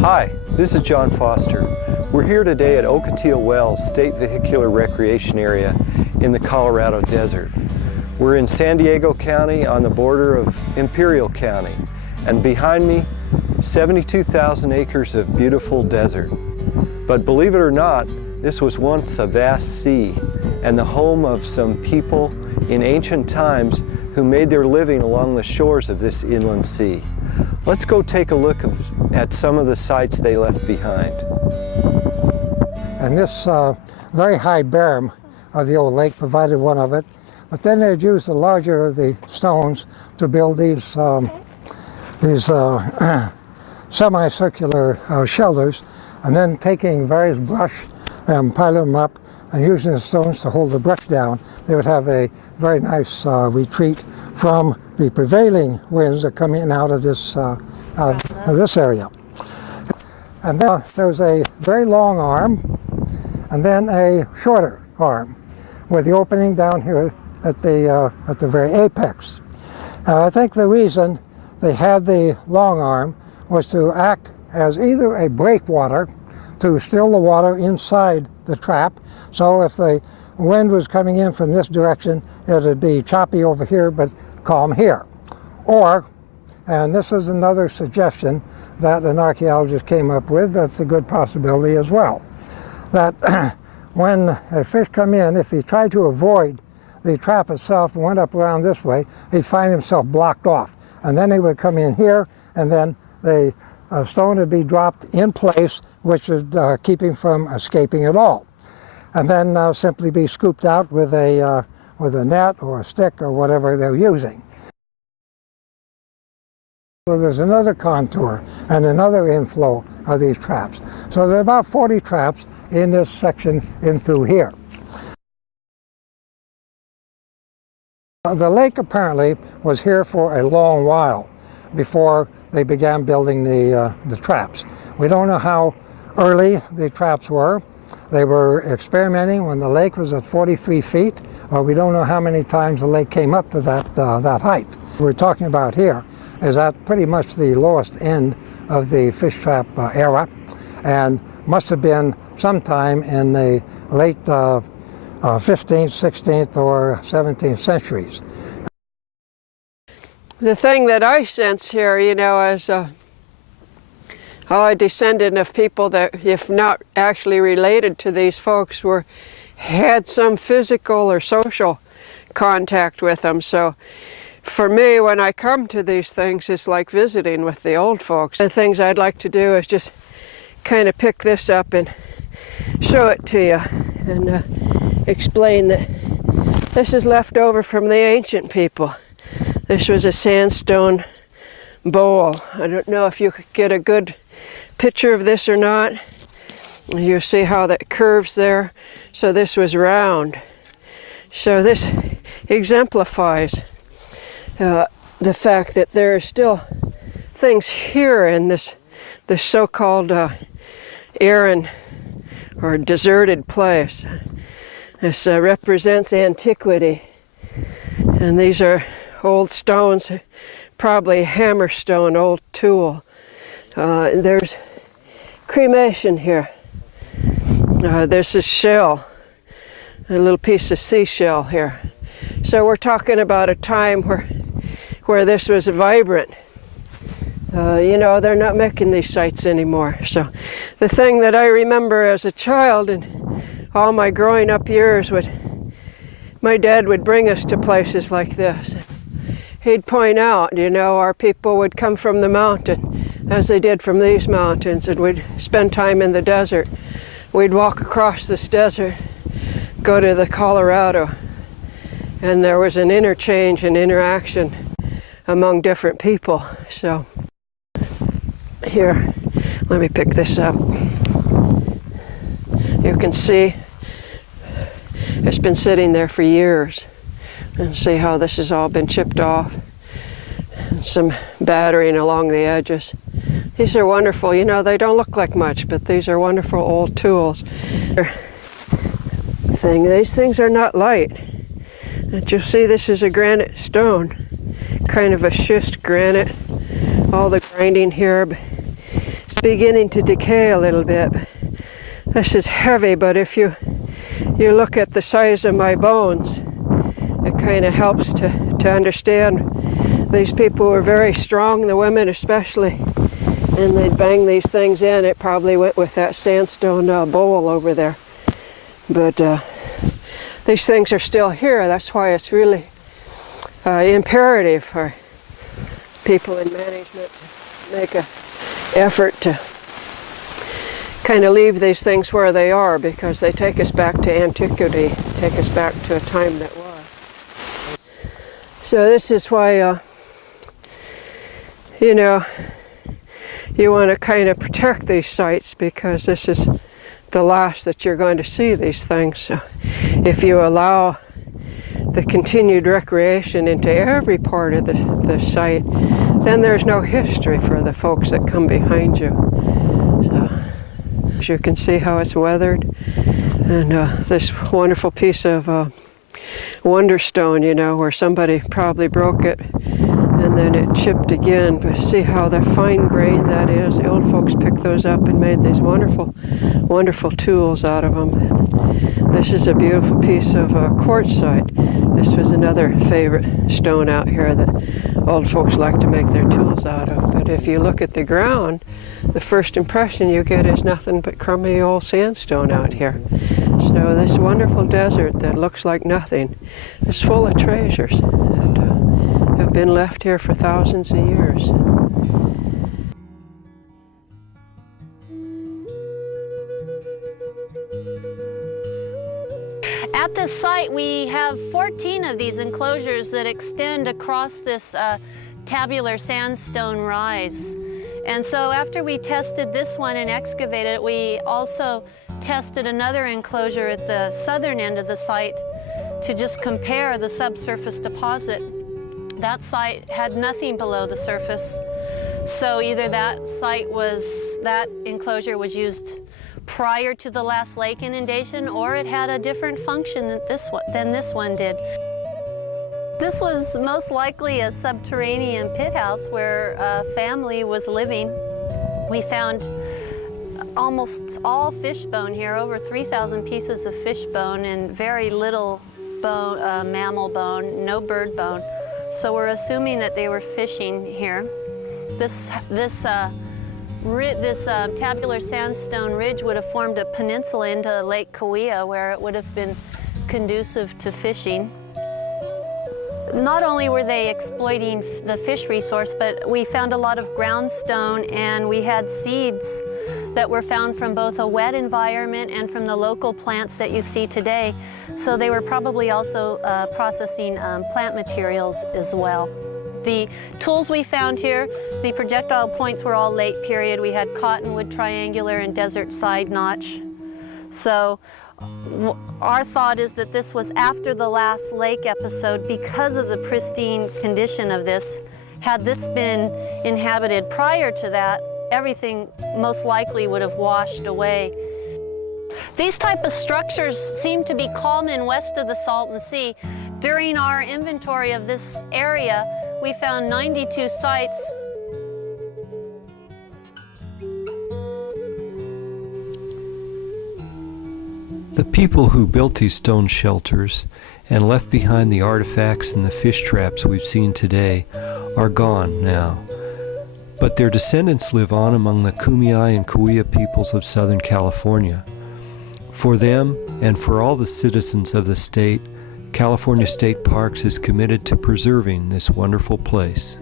Hi, this is John Foster. We're here today at Ocotillo Wells State Vehicular Recreation Area in the Colorado Desert. We're in San Diego County on the border of Imperial County, and behind me, 72,000 acres of beautiful desert. But believe it or not, this was once a vast sea and the home of some people in ancient times who made their living along the shores of this inland sea. Let's go take a look at some of the sites they left behind. And this very high berm of the old lake provided one of it, but then they'd use the larger of the stones to build these semicircular shelters, and then taking various brush and piling them up and using the stones to hold the brush down, they would have a very nice retreat from the prevailing winds that come in and out of this area. And then there was a very long arm and then a shorter arm with the opening down here at the very apex. I think the reason they had the long arm was to act as either a breakwater to still the water inside the trap. So if the wind was coming in from this direction, it would be choppy over here but calm here. Or, and this is another suggestion that an archaeologist came up with, that's a good possibility as well, that when a fish come in, if he tried to avoid the trap itself and went up around this way, he'd find himself blocked off. And then he would come in here, and then the stone would be dropped in place, which would keep him from escaping at all. And then simply be scooped out with a net or a stick or whatever they're using. So there's another contour and another inflow of these traps. So there are about 40 traps in this section in through here. The lake apparently was here for a long while before they began building the traps. We don't know how early the traps were. They were experimenting when the lake was at 43 feet, or we don't know how many times the lake came up to that height. We're talking about here is at pretty much the lowest end of the fish trap era, and must have been sometime in the late 15th, 16th, or 17th centuries. The thing that I sense here, you know, as a descendant of people that, if not actually related to these folks, had some physical or social contact with them. So for me, when I come to these things, it's like visiting with the old folks. The things I'd like to do is just kind of pick this up and show it to you and explain that this is left over from the ancient people. This was a sandstone bowl. I don't know if you could get a good picture of this or not. You see how that curves there. So this was round. So this exemplifies the fact that there are still things here in this so-called barren or deserted place. This represents antiquity, and these are old stones, probably hammerstone, old tool. There's cremation here. There's a shell, a little piece of seashell here. So we're talking about a time where this was vibrant. You know, they're not making these sites anymore. So the thing that I remember as a child and all my growing up years, my dad would bring us to places like this. He'd point out, you know, our people would come from the mountain, as they did from these mountains, and we'd spend time in the desert. We'd walk across this desert, go to the Colorado, and there was an interchange and interaction among different people. So here, let me pick this up. You can see it's been sitting there for years. And see how this has all been chipped off. And some battering along the edges. These are wonderful. You know, they don't look like much, but these are wonderful old tools. These things are not light. And you'll see this is a granite stone, kind of a schist granite. All the grinding here. beginning to decay a little bit. This is heavy, but if you look at the size of my bones, it kind of helps to understand these people were very strong, the women especially, and they'd bang these things in. It probably went with that sandstone bowl over there. But these things are still here. That's why it's really imperative for people in management to make an effort to kind of leave these things where they are, because they take us back to antiquity, take us back to a time that was. So this is why, you know, you want to kind of protect these sites, because this is the last that you're going to see these things. So if you allow the continued recreation into every part of the site, then there's no history for the folks that come behind you. So as you can see how it's weathered, and this wonderful piece of wonderstone, you know, where somebody probably broke it and then it chipped again. But see how the fine grain that is. The old folks picked those up and made these wonderful, wonderful tools out of them. And this is a beautiful piece of quartzite. This was another favorite stone out here that old folks like to make their tools out of. But if you look at the ground, the first impression you get is nothing but crummy old sandstone out here. So this wonderful desert that looks like nothing is full of treasures that have been left here for thousands of years. At this site, we have 14 of these enclosures that extend across this tabular sandstone rise. And so after we tested this one and excavated it, we also tested another enclosure at the southern end of the site to just compare the subsurface deposit. That site had nothing below the surface. So either that enclosure was used prior to the last lake inundation, or it had a different function than this one did. This was most likely a subterranean pit house where a family was living. We found almost all fish bone here, over 3,000 pieces of fish bone and very little bone, mammal bone, no bird bone. So we're assuming that they were fishing here. This tabular sandstone ridge would have formed a peninsula into Lake Kauai, where it would have been conducive to fishing. Not only were they exploiting the fish resource, but we found a lot of groundstone, and we had seeds that were found from both a wet environment and from the local plants that you see today. So they were probably also processing plant materials as well. The tools we found here, the projectile points were all late period. We had cottonwood triangular and desert side notch. So our thought is that this was after the last lake episode because of the pristine condition of this. Had this been inhabited prior to that, everything most likely would have washed away. These type of structures seem to be common west of the Salton Sea. During our inventory of this area, we found 92 sites. The people who built these stone shelters and left behind the artifacts and the fish traps we've seen today are gone now. But their descendants live on among the Kumeyaay and Kauai peoples of Southern California. For them, and for all the citizens of the state, California State Parks is committed to preserving this wonderful place.